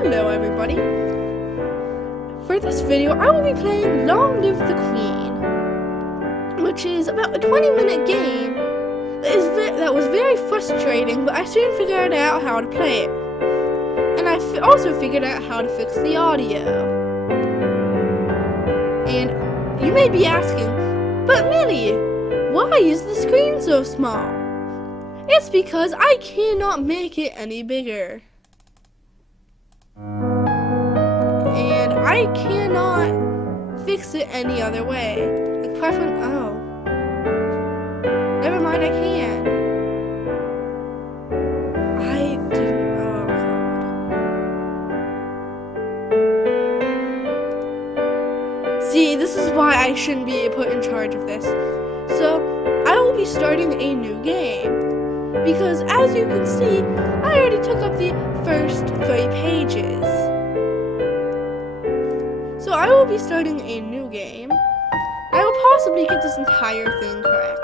Hello everybody. For this video, I will be playing Long Live the Queen, which is about a 20-minute game that was very frustrating, but I soon figured out how to play it. And I also figured out how to fix the audio. And you may be asking, but Millie, why is the screen so small? It's because I cannot make it any bigger. And I cannot fix it any other way. Oh. Never mind, I can. Oh god. See, this is why I shouldn't be put in charge of this. So, I will be starting a new game. Because as you can see, I already took up the first 3 pages. So I will be starting a new game. I will possibly get this entire thing correct.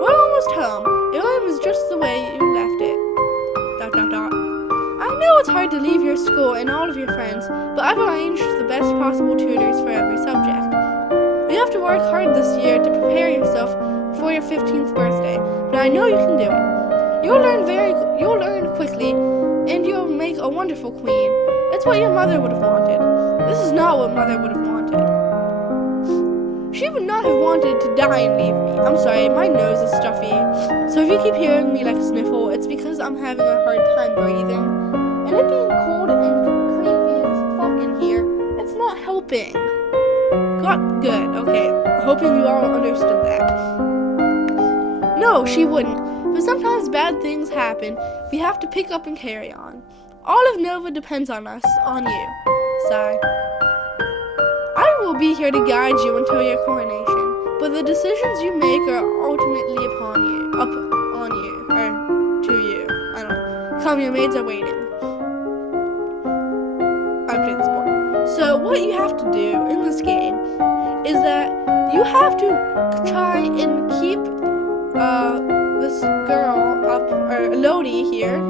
We're almost home. Your home is just the way you left it. ... I know it's hard to leave your school and all of your friends, but I've arranged the best possible tutors for every subject. You have to work hard this year to prepare yourself for your 15th birthday, but I know you can do it. You'll learn quickly, and you'll make a wonderful queen. It's what your mother would have wanted. This is not what Mother would have wanted. She would not have wanted to die and leave me. I'm sorry, my nose is stuffy. So if you keep hearing me like a sniffle, it's because I'm having a hard time breathing. And it being cold and creepy as fuck in here, it's not helping. Good, okay. Hoping you all understood that. No, she wouldn't. But sometimes bad things happen. We have to pick up and carry on. All of Nova depends on us, on you. Sigh. I will be here to guide you until your coronation, but the decisions you make are ultimately to you. I don't know. Come, your maids are waiting. I've played this before. So what you have to do in this game is that you have to try and keep this girl Lodi here,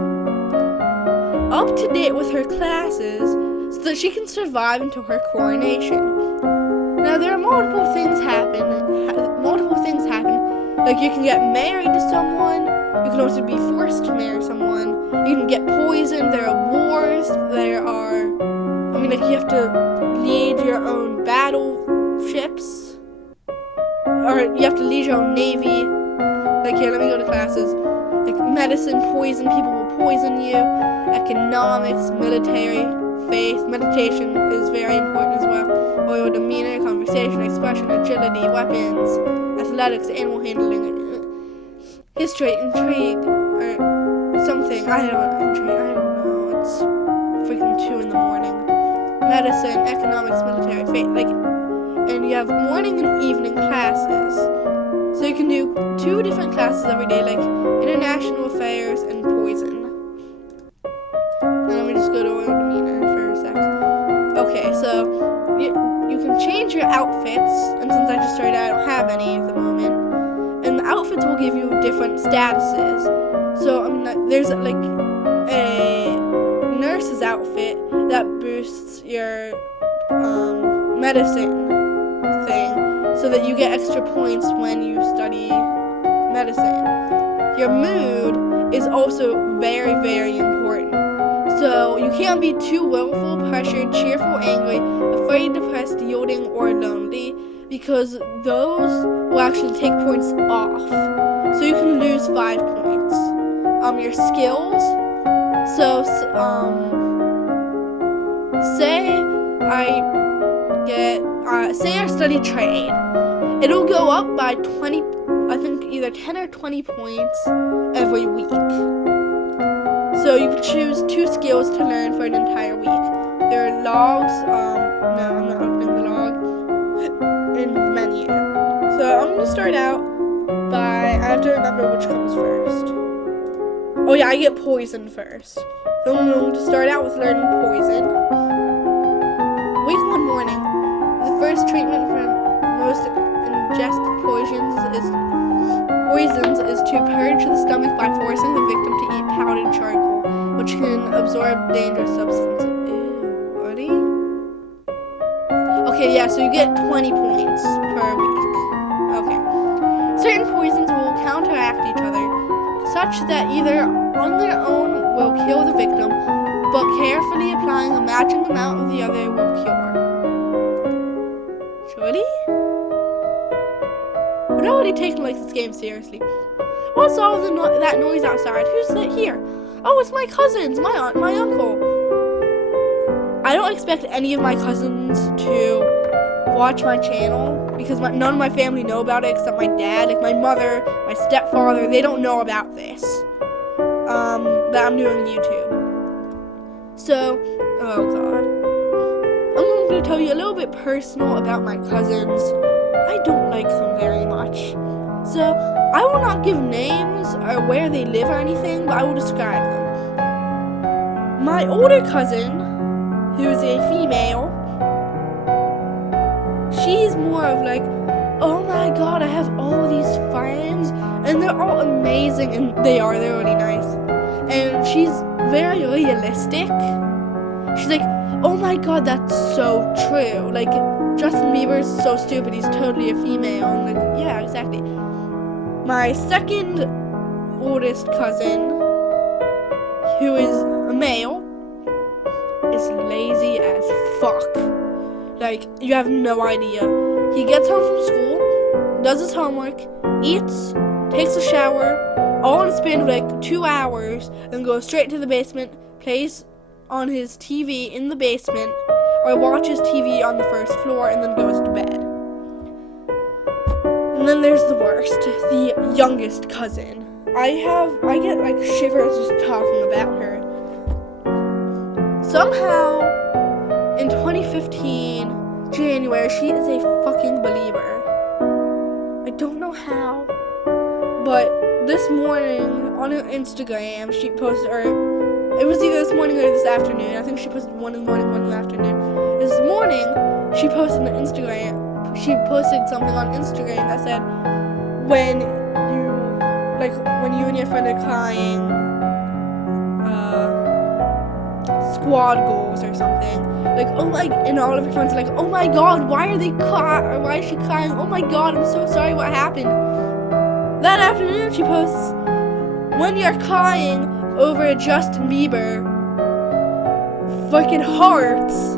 up to date with her classes so that she can survive until her coronation. Now there are multiple things happen. Like you can get married to someone, you can also be forced to marry someone, you can get poisoned, there are wars, you have to lead your own battleships, or you have to lead your own navy. Like here, let me go to classes. Like medicine, poison, people will poison you. Economics, military, faith, meditation is very important as well. Royal demeanor, conversation, expression, agility, weapons, athletics, animal handling, history, intrigue, or something. I don't know. It's freaking 2 in the morning. Medicine, economics, military, faith, and you have morning and evening classes. So you can do 2 different classes every day, like international affairs and poison. Now let me just go to Royal demeanor for a sec. Okay, so you can change your outfits, and since I just started, I don't have any at the moment. And the outfits will give you different statuses. So there's like a nurse's outfit that boosts your medicine thing, so that you get extra points when you study medicine. Your mood is also very, very important. So you can't be too willful, pressured, cheerful, angry, afraid, depressed, yielding, or lonely, because those will actually take points off. So you can lose 5 points. Your skills. So say I study trade. It'll go up by 20, I think either 10 or 20 points every week. So you can choose 2 skills to learn for an entire week. There are logs, no, I'm not opening the log, in the menu. So I'm going to start out I have to remember which comes first. Oh yeah, I get poison first. So I'm going to start out with learning poison. Week 1 morning. The first treatment for most ingested poisons is to purge the stomach by forcing the victim to eat powdered charcoal which can absorb dangerous substances. Ew, ready? Okay, yeah, so you get 20 points per week. Okay. Certain poisons will counteract each other, such that either on their own will kill the victim, but carefully applying a matching amount of the other will cure. Surely? We're not really taking this game seriously. What's all that noise outside? Who's that here? Oh, it's my cousins, my aunt, my uncle. I don't expect any of my cousins to watch my channel because none of my family know about it except my dad, my mother, my stepfather. They don't know about this. That I'm doing YouTube. So, oh god. I'm going to tell you a little bit personal about my cousins. I don't like them very much. So, I will not give names or where they live or anything, but I will describe them. My older cousin, who is a female, she's more of oh my god, I have all these friends, and they're all amazing, and they're really nice. And she's very realistic. She's oh my god, that's so true. Justin Bieber's so stupid, he's totally a female. And yeah, exactly. My second oldest cousin, who is a male, is lazy as fuck. You have no idea. He gets home from school, does his homework, eats, takes a shower, all in a span of 2 hours, then goes straight to the basement, plays on his TV in the basement, or watches TV on the first floor, and then goes to bed. And then there's the worst, the youngest cousin. I get shivers just talking about her. Somehow, in 2015, January, she is a fucking believer. I don't know how, but this morning on her Instagram, she posted, or it was either this morning or this afternoon. I think she posted one in the morning, one in the afternoon. This morning, she posted on Instagram. She posted something on Instagram that said, when you and your friend are crying, squad goals or something. And all of her friends are oh my god, why are they crying? Or why is she crying? Oh my god, I'm so sorry, what happened? That afternoon, she posts, when you're crying over a Justin Bieber, fucking hearts,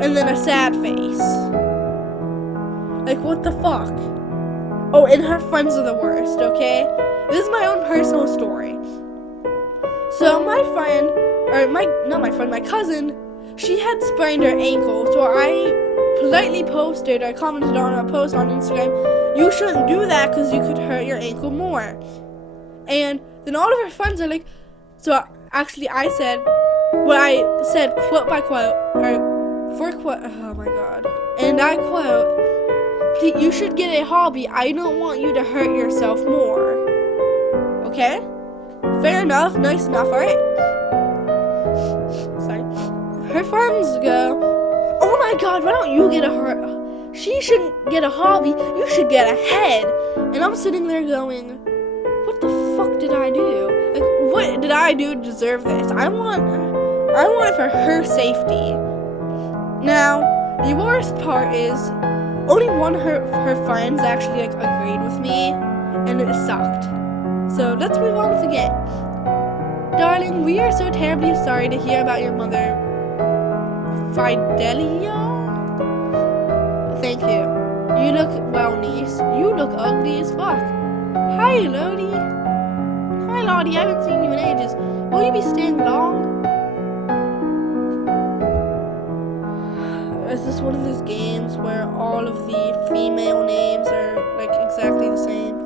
and then a sad face. What the fuck? Oh, and her friends are the worst, okay? This is my own personal story. So my cousin, she had sprained her ankle, so I politely posted or commented on a post on Instagram, you shouldn't do that because you could hurt your ankle more. And then all of her friends are so actually I said quote by quote, or for quote, oh my god, and I quote, you should get a hobby, I don't want you to hurt yourself more. Okay? Fair enough, nice enough, alright? Sorry. Her friends go, oh my god, why don't you get she shouldn't get a hobby, you should get a head. And I'm sitting there going, what the fuck did I do? What did I do to deserve this? I want it for her safety. Now, the worst part is, only one of her friends actually agreed with me, and it sucked. So let's move on with the game. Darling, we are so terribly sorry to hear about your mother, Fidelia. Thank you. You look well, niece. You look ugly as fuck. Hi, Lottie. Hi, Lottie. I haven't seen you in ages. Will you be staying long? Is this one of those games where all of the female names are exactly the same?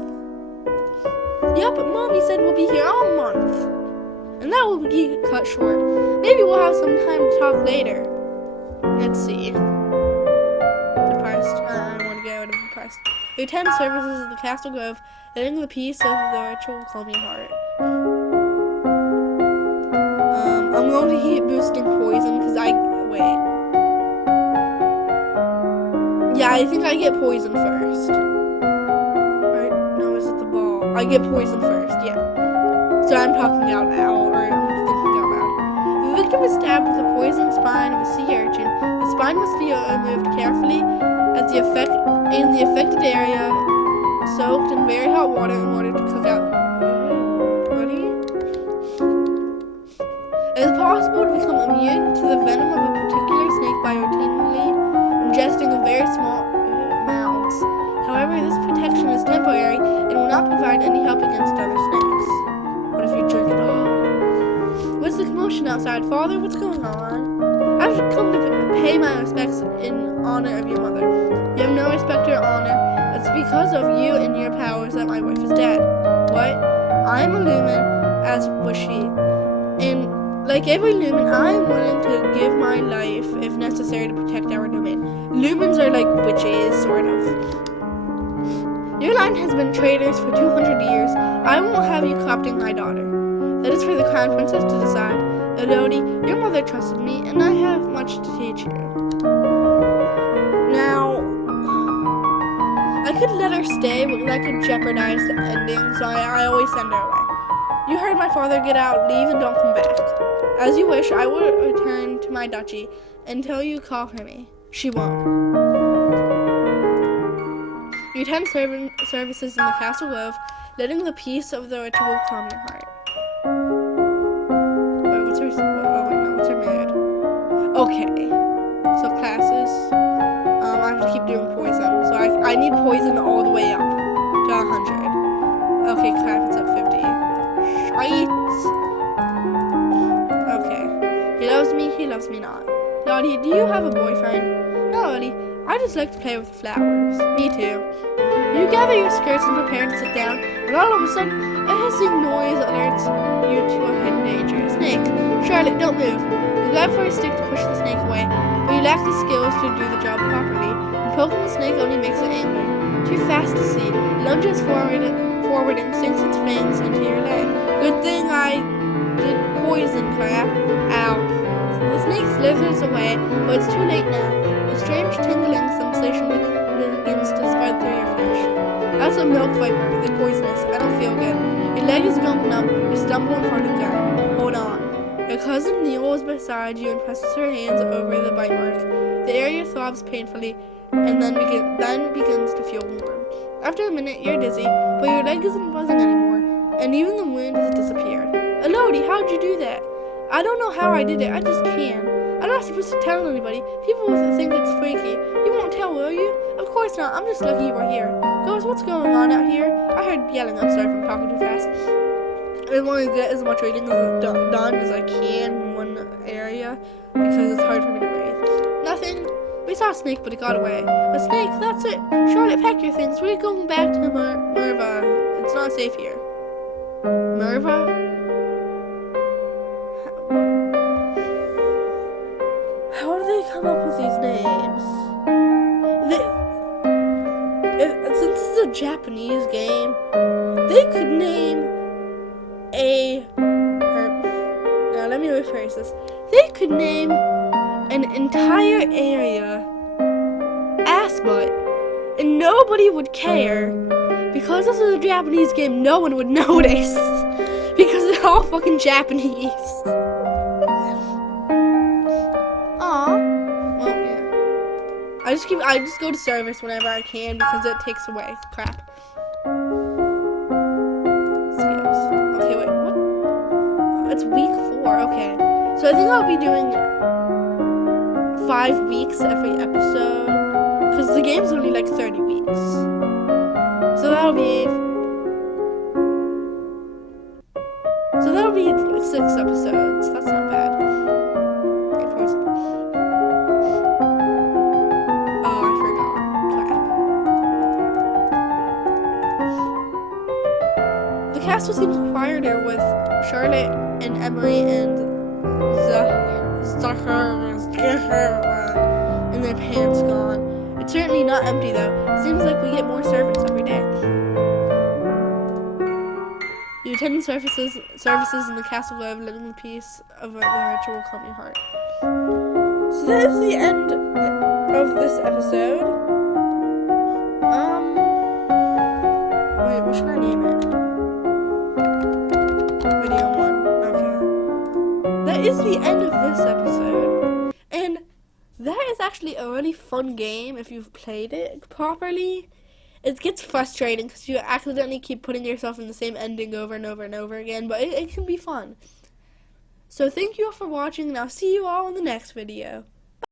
Yeah, but Mommy said we'll be here all month. And that will be cut short. Maybe we'll have some time to talk later. Let's see. Depressed. I want to get rid of depressed. We attend services at the Castle Grove, letting the peace of the ritual calm your heart. I'm going to keep boosting poison because wait. Yeah, I think I get poison first. Right? No, is it the ball? I get poison first, yeah. So I'm talking out loud, or I'm thinking out loud. victim was stabbed with the poisoned spine of a sea urchin. The spine must be removed carefully as the affected area soaked in very hot water in order to cook out. It is possible to become immune to the venom of a particular snake by routinely ingesting a very small amounts. However, this protection is temporary and will not provide any help against other snakes. What if you drink it all? What's the commotion outside, Father? What's going on? I've come to pay my respects in honor of your mother. You have no respect or honor. It's because of you and your powers that my wife is dead. What? I am a lumen, as was she. And like every lumen, I am willing to give my life if necessary to protect our domain. Lumens are like witches, sort of. Your line has been traitors for 200 years. I won't have you corrupting my daughter. That is for the crown princess to decide. Elodie, your mother trusted me, and I have much to teach you. Now, I could let her stay, but that could jeopardize the ending, so I always send her away. You heard my father. Get out, leave, and don't come back. As you wish, I will return to my duchy until you call for me. She won't. You attend services in the castle grove, letting the peace of the ritual calm your heart. Wait, what's her mood? Okay. So classes. I have to keep doing poison. So I need poison all the way up to 100. Okay, crap, it's at 50. Shite. He loves me not. Lottie, do you have a boyfriend? No, Lottie, I just like to play with flowers. Me too. You gather your skirts and prepare to sit down, and all of a sudden, a hissing noise alerts you to a hidden danger. Snake. Charlotte, don't move. You grab for a stick to push the snake away, but you lack the skills to do the job properly, and poking the snake only makes it angry. Too fast to see, it lunges forward and sinks its fangs into your leg. Good thing I did poison, crap. Ow. The snake slithers away, but it's too late now. A strange tingling sensation begins to spread through your flesh. That's a milk viper. They're poisonous. I don't feel good. Your leg is going numb. You stumble in front of Garen. Hold on. Your cousin kneels beside you and presses her hands over the bite mark. The area throbs painfully, and then begins to feel warm. After a minute, you're dizzy, but your leg isn't buzzing anymore, and even the wound has disappeared. Elodie, how'd you do that? I don't know how I did it, I just can. I'm not supposed to tell anybody. People will think it's freaky. You won't tell, will you? Of course not, I'm just lucky you were here. Girls, what's going on out here? I heard yelling. I'm sorry if I'm talking too fast. I want to get as much reading done as I can in one area, because it's hard for me to breathe. Nothing. We saw a snake, but it got away. A snake, that's it. Charlotte, pack your things. We're going back to Merva. It's not safe here. Merva? How do they come up with these names? Since it's a Japanese game, they could name now let me rephrase this. They could name an entire area Assbutt, and nobody would care, because this is a Japanese game. No one would notice because they're all fucking Japanese. I just go to service whenever I can because it takes away crap. Skills. Okay, wait, what? It's week 4, okay. So I think I'll be doing 5 weeks every episode, because the game's only like 30 weeks. So that'll be like 6 episodes. That's not bad. The castle seems quieter with Charlotte and Emery and Zahar and their pants gone. It's certainly not empty though. It seems like we get more servants every day. You attend services in the castle grove, letting the peace of the ritual calm your heart. So that is the end of this episode. Wait, what should I name it? Video 1. Okay. That is the end of this episode. And that is actually a really fun game if you've played it properly. It gets frustrating because you accidentally keep putting yourself in the same ending over and over and over again, but it can be fun. So thank you all for watching, and I'll see you all in the next video.